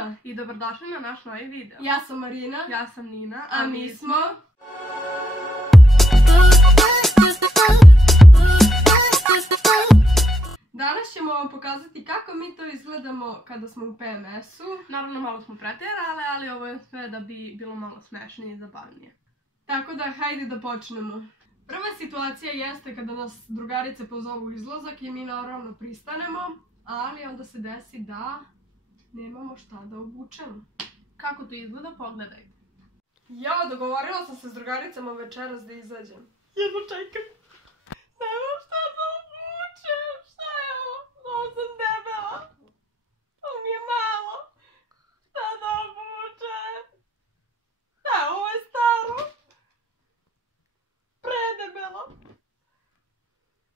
svima! I dobrodošli na naš novi video. Ja sam Marina. Ja sam Nina. A mi smo... Danas ćemo vam pokazati kako mi to izgledamo kada smo u PMS-u. Naravno malo smo pretjerale, ali ovo je sve da bi bilo malo smešnije i zabavnije. Tako da, hajde da počnemo. Prva situacija jeste kada nas drugarice pozovu u izlazak i mi naravno pristanemo, ali onda se desi da nemamo šta da obučemo. Kako to izgleda, pogledajte. Ja, dogovorila sam se s drugaricama večeras da izađem. Jedno čekam. Nemam šta da obučem. Šta je ovo? Ovo sam debela. Ovo mi je malo. Šta da obučem? Da, ovo je staro. Predebelo.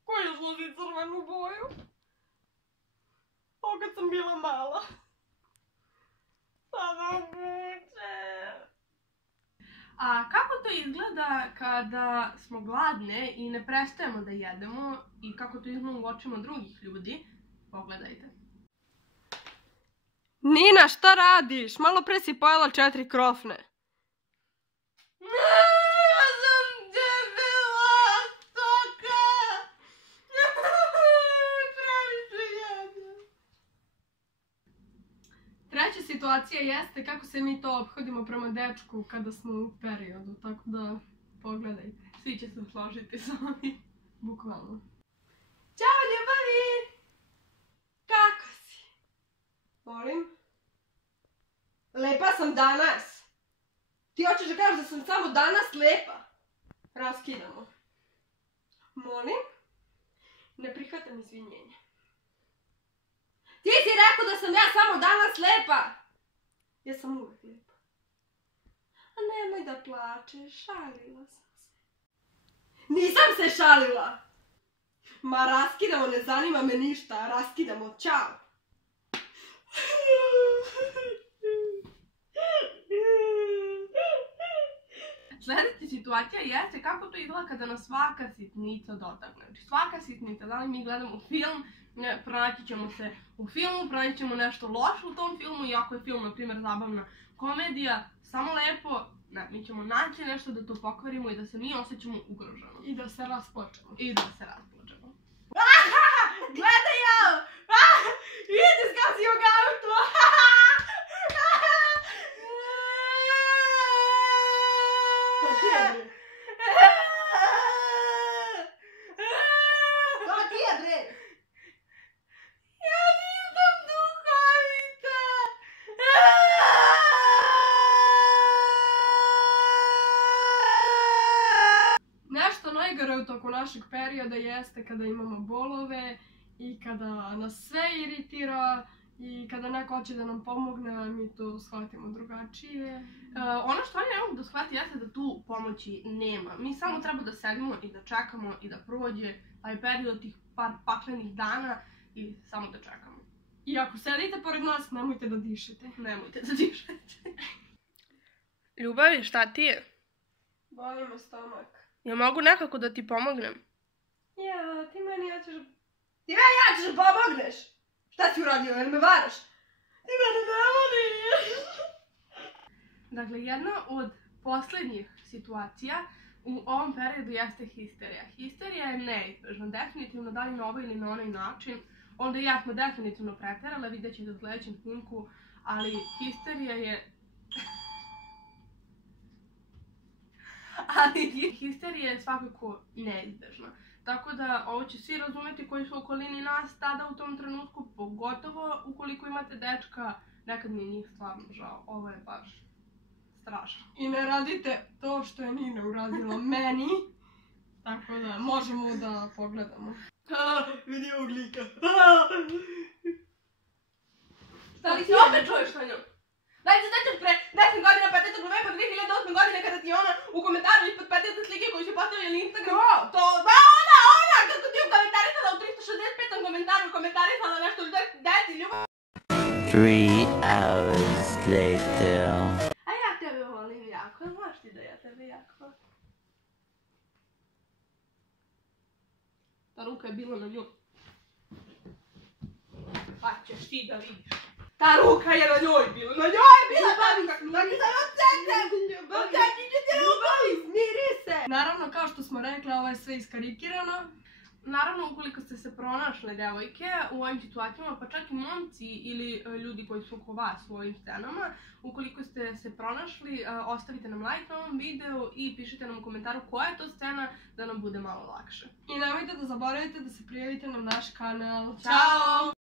Koju izlazi crvenu boju? Ovo kad sam bila mala. Šta da obučem? A kako to izgleda kada smo gladne i ne prestajemo da jedemo i kako to izgleda u očima drugih ljudi? Pogledajte. Nina, šta radiš? Malo pre si pojela 4 krofne. Ja sam debela stoka. Previše jedem. Treća situacija jeste kako se mi to ophodimo prema dečku kada smo u periodu, tako da pogledajte. Svi će se složiti s ovim. Bukvalno. Ćao ljubavi! Kako si? Molim? Lepa sam danas. Ti hoćeš da kažeš da sam samo danas lepa? Raskidamo. Molim? Ne prihvatam izvinjenje. Ti si rekao da sam ja samo danas lepa! Ja sam uvek lepa. A nemoj da plačeš, šalila sam se. Nisam se šalila! Ma raskidamo, ne zanima me ništa, raskidamo, ćao! Sljedeća situacija jeste kako to izgleda kada nas svaka sitnica dotakne. Znači svaka sitnica, da li mi gledamo film, pronaći ćemo se u filmu, pronaći ćemo nešto loše u tom filmu, iako je film, na primjer, zabavna komedija, samo lepo, ne, mi ćemo naći nešto da to pokvarimo i da se mi osjećamo ugroženo. I da se rasplačemo. I da se rasplačemo. Gledaj ja! Idi skazi u gautu! To ti je bre! To ti je bre! Ja nisam duhovita! Nešto najgore u toku našeg perioda jeste kada imamo bolove i kada nas sve iritira i kada neko hoće da nam pomogne, a mi to shvatimo drugačije. Ono što oni ne mogu da shvati jeste da tu pomoći nema. Mi samo treba da sedimo i da čekamo i da prođe taj period tih par paklenih dana i samo da čekamo. I ako sedite pored nas, nemojte da dišete. Nemojte da dišete. Ljubavi, šta ti je? Boli me stomak. Ja mogu nekako da ti pomognem? Ja, ti meni hoćeš... Ti meni hoćeš da pomogneš? Šta si uradio, jer me varaš? Ti mene ne voliš! Dakle, jedna od posljednjih situacija u ovom periodu jeste histerija. Histerija je neizbežna, definitivno da li na ovaj ili na onaj način. Onda ja smo definitivno pretjerale, vidjet ćete u sljedećem snimku, ali histerija je... histerija je svakako neizbežna. Tako da ovo će svi razumjeti koji su u okolini nas tada u tom trenutku, pogotovo ukoliko imate dečka, nekad mi je njih stvarno žao, ovo je baš strašno. I ne radite to što je Nina uradila meni, tako da možemo da pogledamo. Vidi ovog lika. Šta li si opet čuješ na njom? Daj se sećaš pre 10 godina 15. novembra 2008. godine kada ti ona u komentaru ispod 50 slike koju si postavila na Instagram. To, ona, kako ti je komentarisala u 365. komentaru, komentarisala nešto u 10 ljubav. 3 hours later. A ja tebe volim jako, znaš ti da ja tebe jako volim. Ta ruka je bila na nju. Pa ćeš ti da vidiš. Ta ruka je na njoj bila, na njoj je bila ta ruka. Dakle, sad ljubavi, smiri se! Naravno, kao što smo rekli, ovo je sve iskarikirano. Naravno, ukoliko ste se pronašle devojke u ovim situacijama, pa čak i momci ili ljudi koji su oko vas u ovim scenama, ukoliko ste se pronašli, ostavite nam like na ovom videu i pišite nam u komentaru koja je to scena da nam bude malo lakše. I nemojte da zaboravite da se prijavite na naš kanal. Ćao!